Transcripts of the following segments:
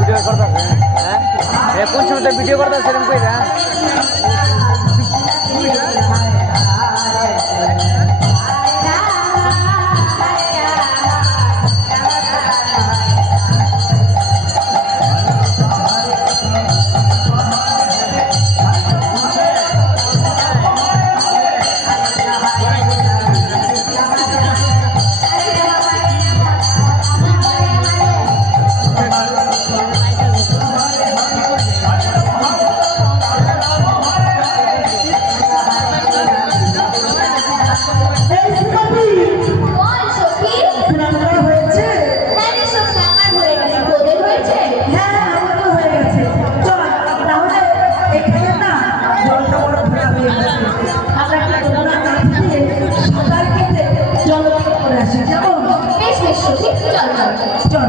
Video करता है कुछ मतलब वीडियो करता सेरम कोई रा এই সুমতি বল সখী। স্নান করা হয়েছে? হ্যাঁ রে সখী, আমার হয়ে গেছে। তোদের হয়েছে? হ্যাঁ আমারও হয়ে গেছে। চল তাহলে এখানে না জলটা বড় ভরা হয়ে গেছে, আমরা কি যমুনা কাছ দিয়ে সাঁতার কেটে জল করে আসি, যাবো? বেশ বেশ সখী, চল চল। চল।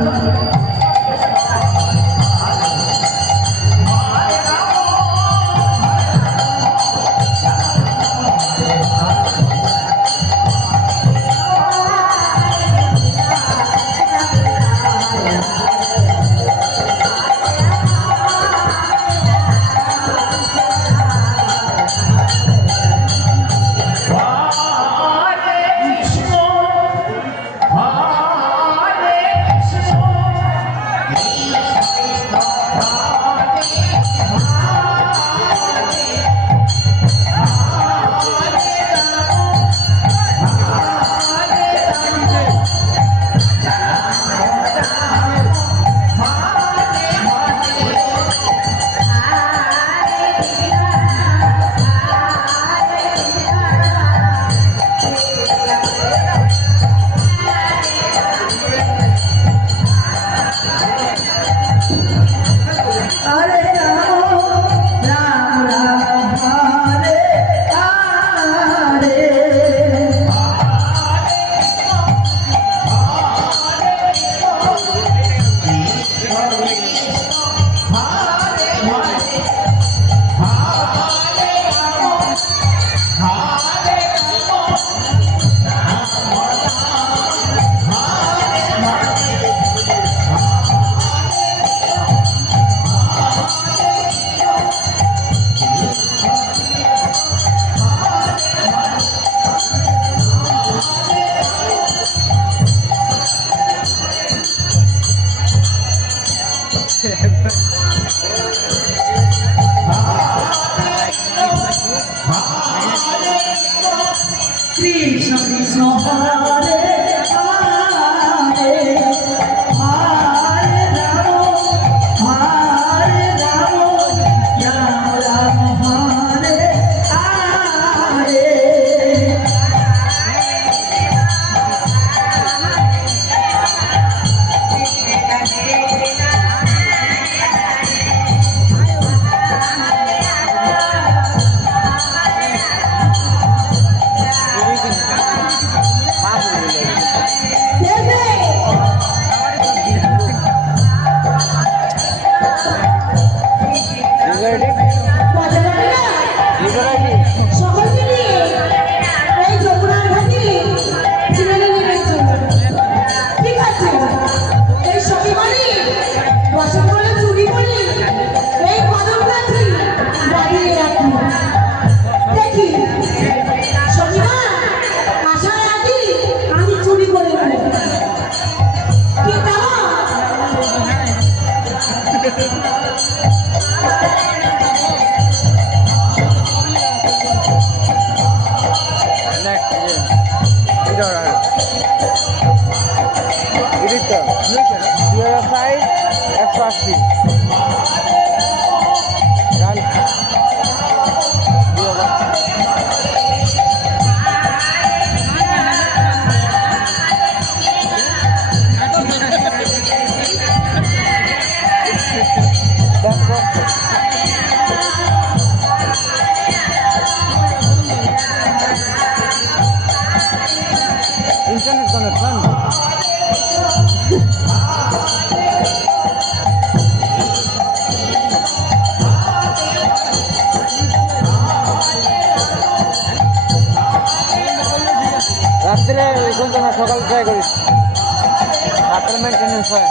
हरे राम राम राम हरे हरे कृष्ण कृष्ण हरे हरे हरे राम राम राम हरे हरे সকলকে নিয়ে এই যমুনার ঘাটে সিনেমা নেমেছে। ঠিক আছে, এই সবই মানে বসত বলে চুরি করি এই কদম গাছি বাড়িয়ে রাখি। দেখি সবিমা আসার আগে আমি চুরি করে নেব। কি দাও? Internet connection. রাত্রে এখন তো না সকাল ট্রাই করিস রাত্রে মেনটেন্যান্স হয়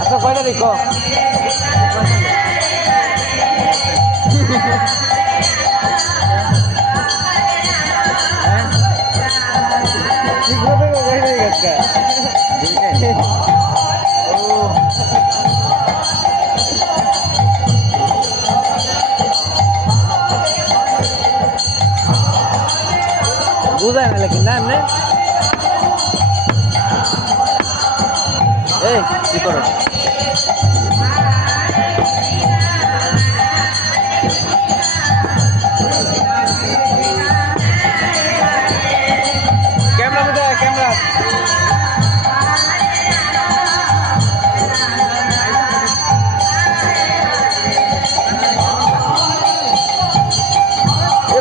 আচ্ছা কয়টা দেখো ঠিকভাবে হয়ে গেছে বুঝায় না লেকিন না এমনি এই কি করো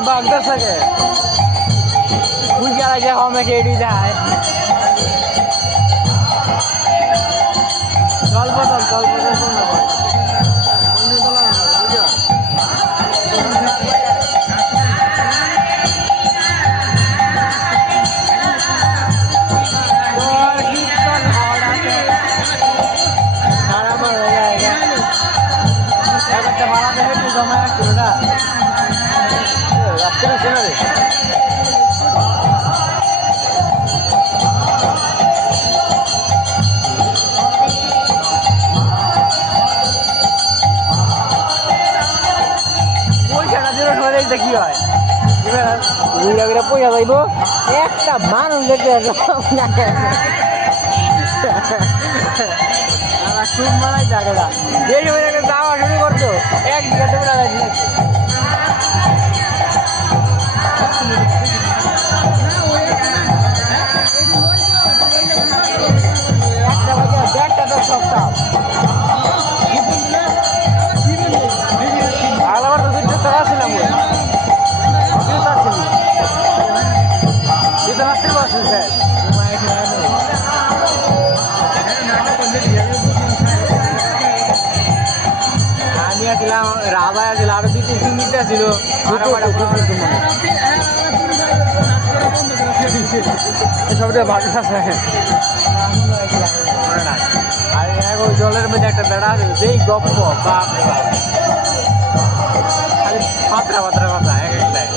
বাগদা থাকে বুঝা লাগে হমে কেডি যায় জল বদল শোনা পড়ে অন্য তোলা না বুঝো রাত্রে শোনা রে পয়সাটা দিলে সরে কি হয় এবার পয়সা যাইব একটা মানুষ দেখতে খুব মানাই জায়গাটা যে সময় যাওয়া শুরু করতো এক দিকে ব্যাগটা তো সবটা আলাবার তো দুটো টাকা ছিলাম রাত্রি বসুন স্যার আমি আসলাম রাবাই আসছিল আরো দুই তিন মিনিট ছিল সবটা ভালো আছে আর এক ওই জলের মধ্যে একটা বেড়া আছে যেই গপ্প বাপ রে বাপ খালি পাত্রা কথা এক একটাই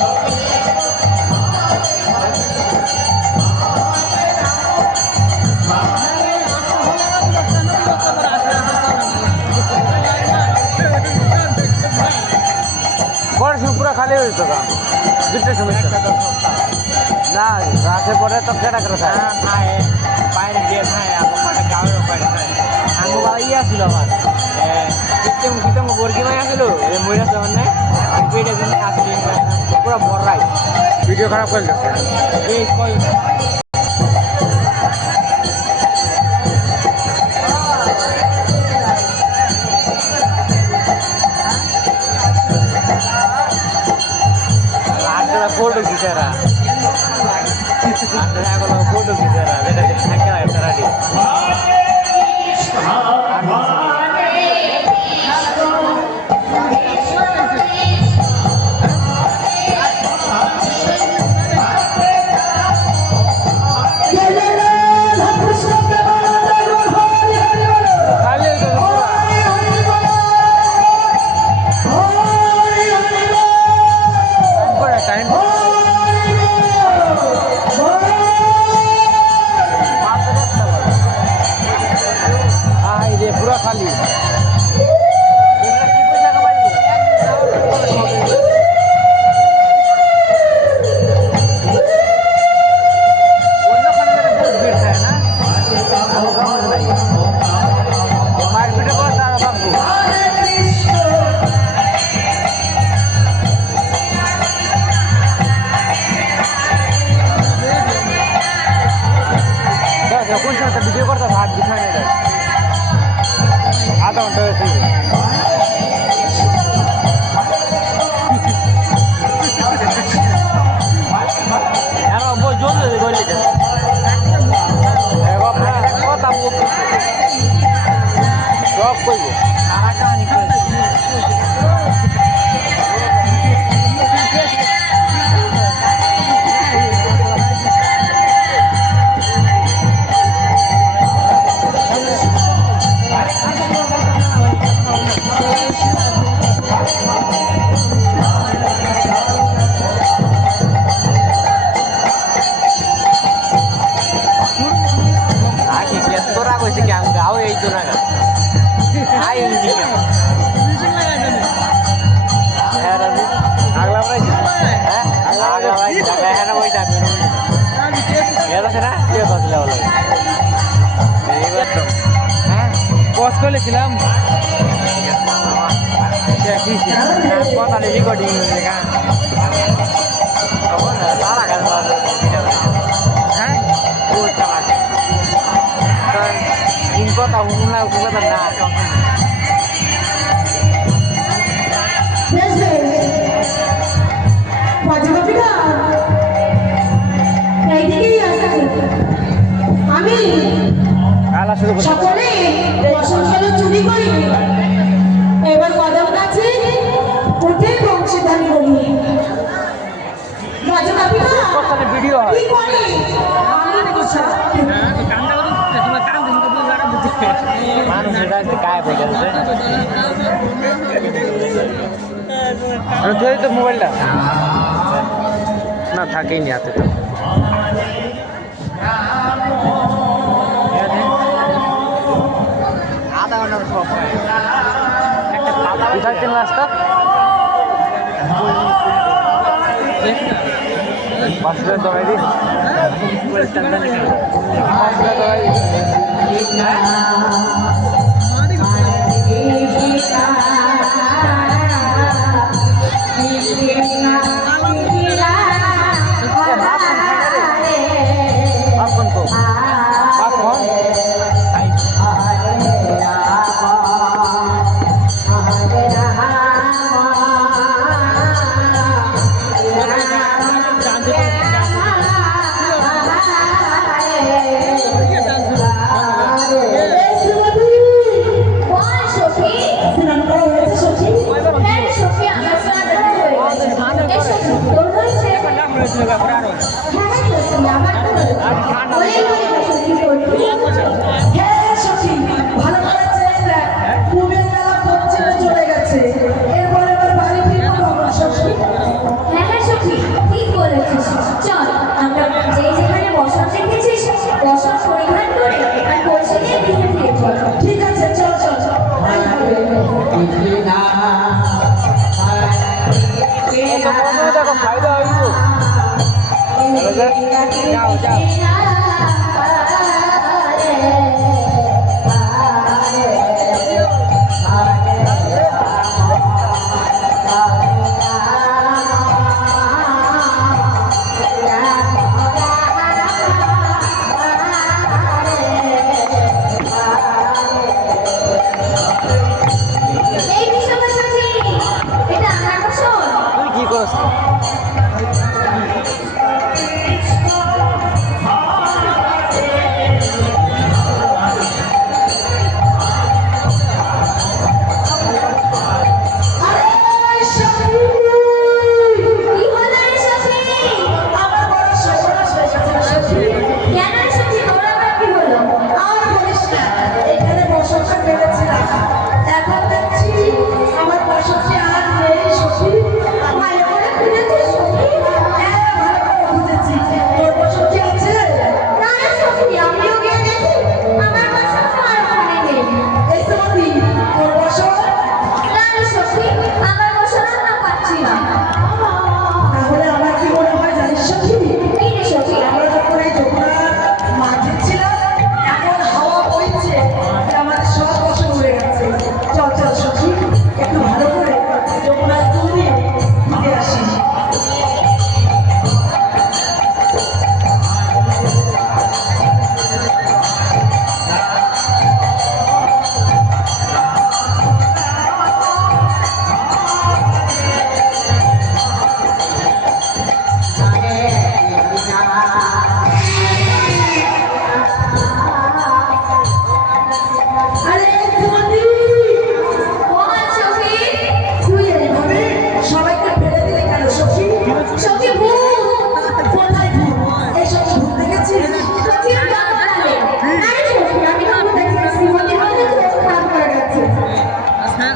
পুরা খালি হয়েছে দুটো সমস্যা না গাছে পরে তো কেটা করে খায় বাইরে দিয়ে খায় আমার গাঁয়ের বাইরে খায় আমার ইয়ে ছিল আমার কীর্তন বর্গি মাই আসলো মহিলা সামনে পেটে দিন আসলে পুরো বড়াই ভিডিও খারাপ করে যাচ্ছে फोटो खींचा रहा फोटो खींचा रहा बेटा देखना क्या है तेरा डी पूरा खाली वीडियो करता था हाथ दिखाने आधा घंटा वैसे ही यार वो जोर से गोली के अपना बहुत आप सब कोई सारा कहानी कोई পজ করেছিলাম কথা রেকর্ডিং হ্যাঁ কথা উঠলে উঠলে না Yes, খেলা শুরু করছে। সকলে বসন্তকালে চুরি করি, এবার কদম গাছে উঠে বংশীধ্বনি বলি। রাজা কাপিতা ভিডিও হয় কি করে? মানুষ গায়ে পড়ে যাচ্ছে। তো মোবাইলটা না থাকেই নি হাতে। আধা ঘন্টার সব থাকছেন রাস্তা পাঁচটা দবাই দিন পাঁচটা দবাই আপন তো আপন বল সখী স্নান করা হয়েছে সখী? হ্যাঁ সখী আমার স্নান করা হয়েছে। এই সখী তোর হয়েছে? হ্যাঁ সখী আমার তো হয়েছে। ওই সখী করবি? হ্যাঁ সখী, ভালো করেছে। পূবের বেলা পশ্চিমে চলে গেছে, এরপরে আবার বাড়ি ফিরবো আমরা সখী। হ্যাঁ হ্যাঁ সখী ঠিক বলেছিস। চল আমরা যে যেখানে বসত রেখেছিস বসত পরিধান করে আর কলসি নিয়ে ফিরে ফিরে চল। ঠিক আছে, চল চল চল, তাই হবে। দেখো ফায়দা হইব। যাও যাও এই বিষয় সখী এটা আমার বসত। তুই কি করছ? আরে সখী, কি হলো রে সখী? আমার বড় সর্বনাশ হয়ে গেছে সখী। কেন রে সখী তোর আবার কি হলো? আর বলিস না, এখানে বসতটা পেরেছিলাম, এখন দেখছি আমার বসতটি আর নেই সখী। ভালো করে খুঁজেছিস সখী? হ্যাঁ, ভালো করে বুঝেছি। তোর বসতটি আছে? না রে সখী আমিও গিয়ে দেখি আমার বসত তো আর ওখানে নেই। এই সখী, তোর বসত? না রে সখী আমার বসত না পাচ্ছি না। তাহলে আমার কি মনে হয় জানিস সখী? কি রে সখী? আমরা যখন এই যমুনার মাঝে ছিলাম, এখন হাওয়া বইছে, যে আমাদের সব বসত উড়ে গেছে। চল চল সখী, একটু ভালো করে যমুনার তুলে ঘুরে আসি। আরে সুমতি, বল সখী। তুই এইভাবে সবাইকে ফেলে দিলি কেন সখী? সখী ভূত। কোথায় ভূত? এই সখী ভূত দেখেছিস? সখী বাবা বলে। আরে সখী আমি তো ভূত দেখেছি। শ্রীমতীর মধ্যে চোখ খারাপ হয়ে গেছে।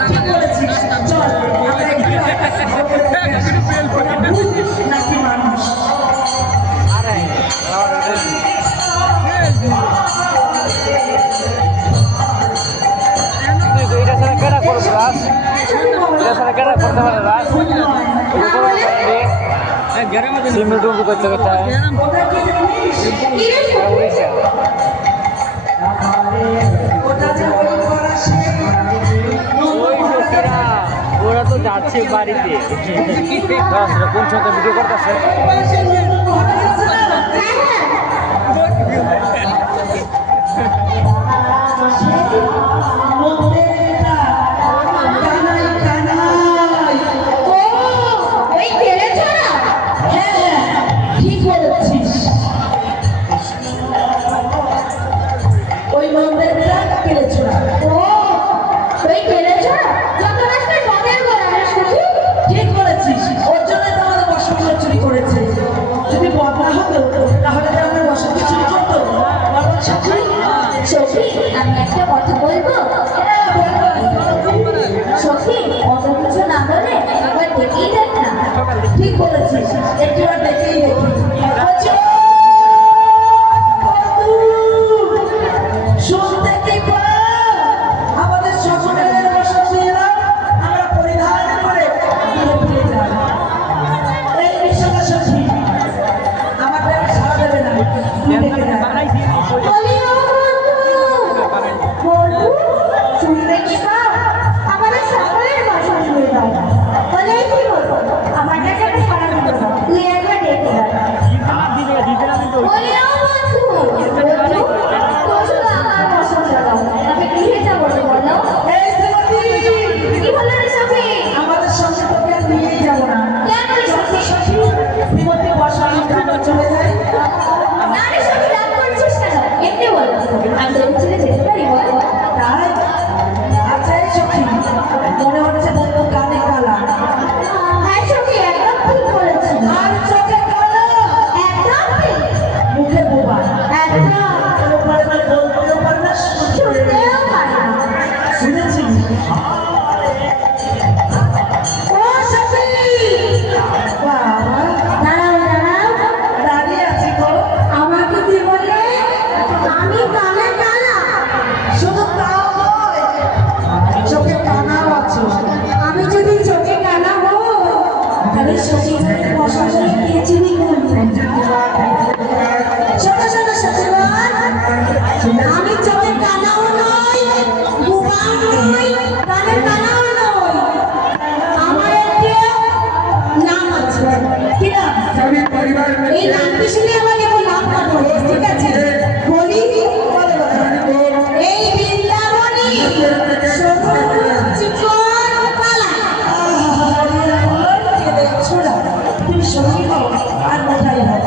ঠিক বলেছিস। চল, আমরা একটু ভালো করে দেখে আসি। ভূত নাকি মানুষ? আরে তুই এটা ছাড়া কেনা করবো রাস? এটা ছাড়া কেনা করতে পারে রাস? সিমেন্ট উঠু করতে করতে ওটা কি জানিস? কি রে সখী? উড়িষ্যা ওটা যে ওই করা সেই ওই লোকেরা ওরা তো যাচ্ছে বাড়িতে কোন ছোট ভিডিও করতেছে ওই তেলে ছাড়া? ঠিক বলেছিস। ওই মন্দির সখী আমি একটা কথা বলবো সখী অত কিছু না বলে একবার দেখেই দেখ না ঠিক বলেছিস একটু আর দেখেই দেখি শুনতে কি পাও? আমাদের সকলের বসেছিলাম আমরা পরিধান করে ফিরে ফিরে যাব এই বিশ্বকা সখী আমার ডাকে সাড়া দেবে না তুই ডেকে যা বলি ও বন্ধু শুনতে কি পাও আমাদের সকলের বাসন ধুয়ে দাও বলে কি বলবো আমার কাছে সারা দিল না তুই একবার দেখে যা বলি ও বন্ধু তো শুধু আমার বাসন চালাও আমি গৃহে যাবো না বলো এই শ্রীমতী কি হলো রে সখী আমাদের সঙ্গে তোকে আর নিয়েই যাবো না কেন রে সখী সখী শ্রীমতী বসা আমরা চলে যাই না রে সখী রাগ করছিস কেন এমনি বল আমি তোর ছেড়ে যেতে পারি বল তাই আচ্ছা এই সখী মনে হচ্ছে বন্ধু কানে কালা হ্যাঁ সখী একদম ঠিক বলেছিস আর চোখে কালো একদম ঠিক মুখে বোবা একদম উপরে মানে বলতেও পারে না শুনতেও শুনতেও পারি না শুনেছি ও সখী বাবা দাঁড়াও দাঁড়াও দাঁড়িয়ে আছি গো আমাকে কি বলে আমি কানে কালা শুধু তাও নয় চোখে কানাও আছো আমি যদি চোখে কানা হো তাহলে সখী বসা করে গিয়েছিলি কোন ছোট ছোট সত্যবান আমি চোখে কানাও নই বুবাও নই কানে কানাও নই আমার একটা নাম আছে কি না এই নামটি শুনে আমার কেমন নাম কাটবে ঠিক আছে বলি এই বৃন্দাবনী সবুজ চিকন কালা ছোড়া তুমি সঙ্গী হও আর কোথায় হও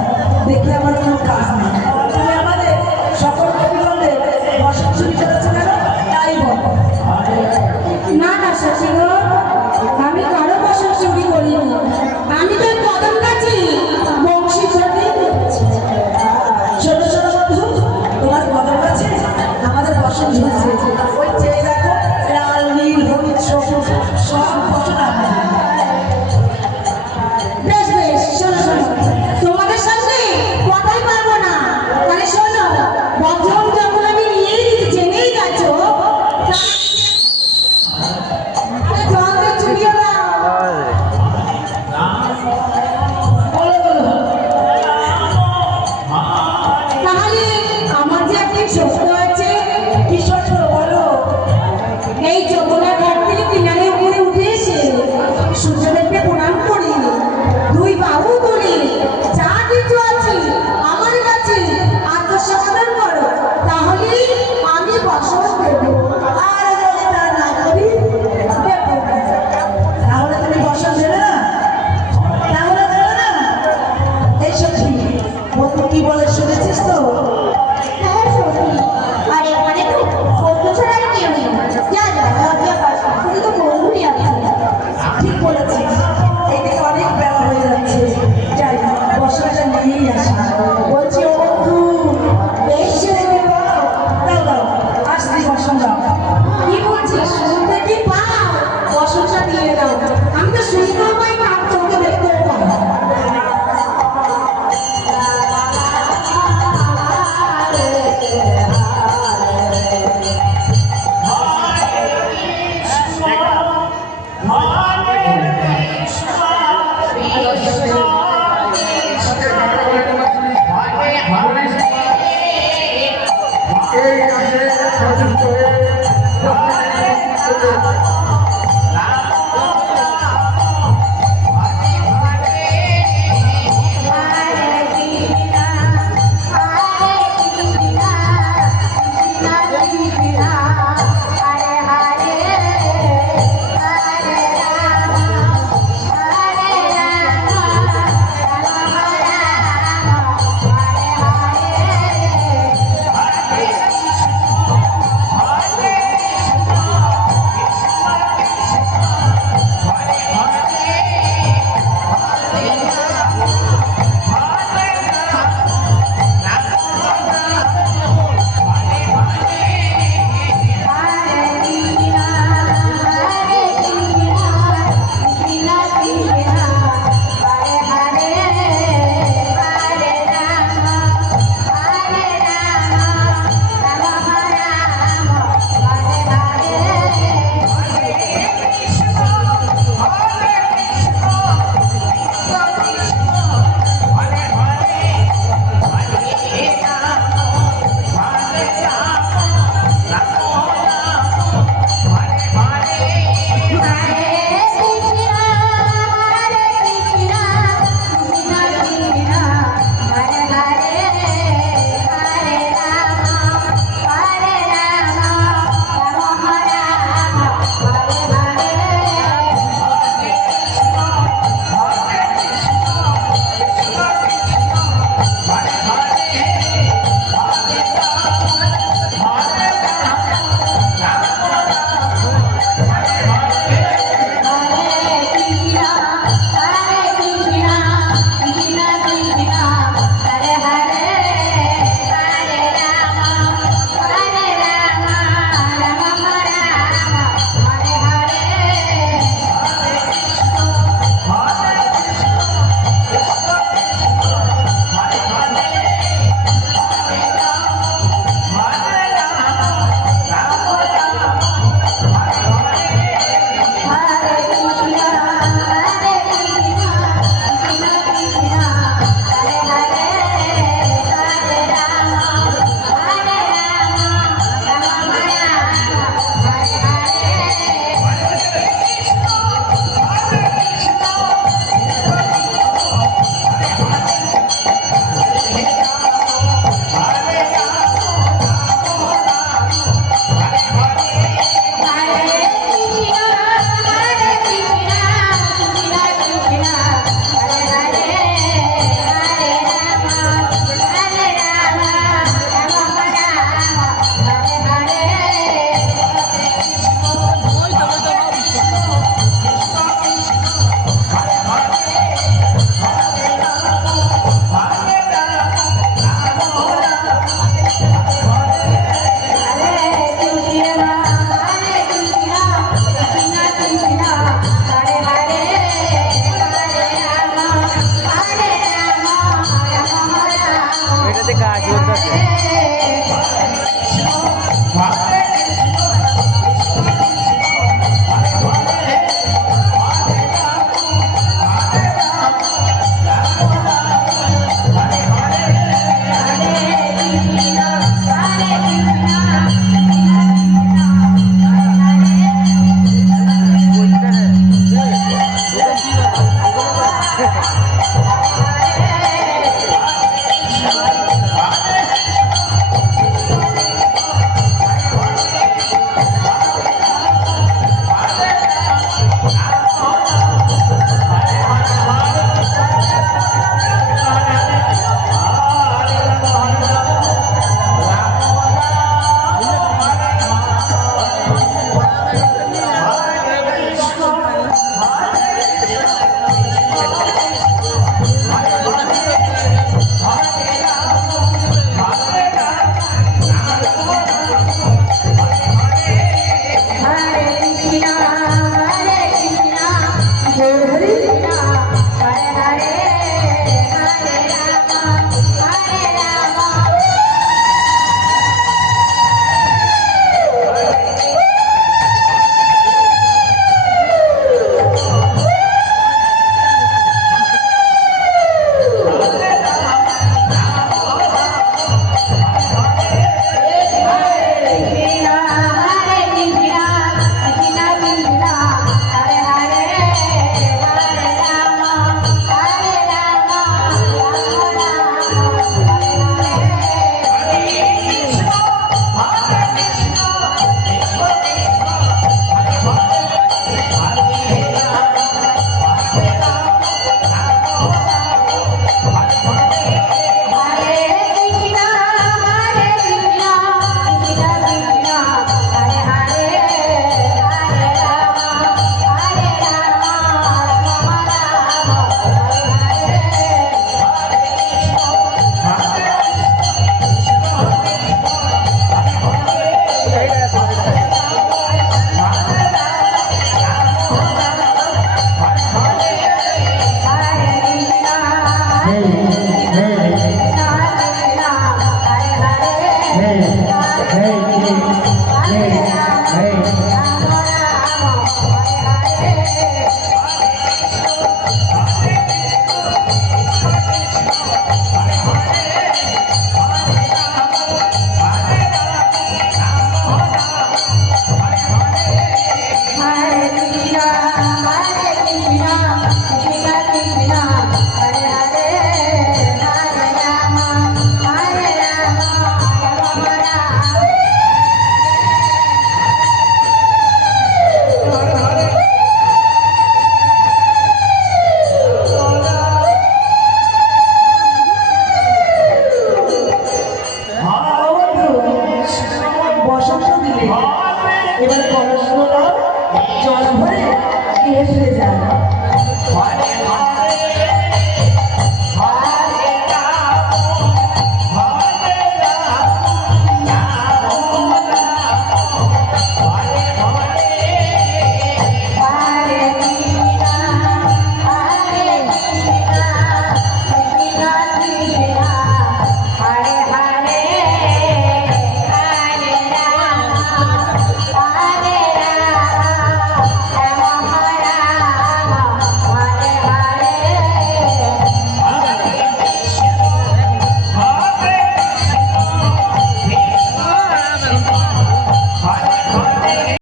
পায়ে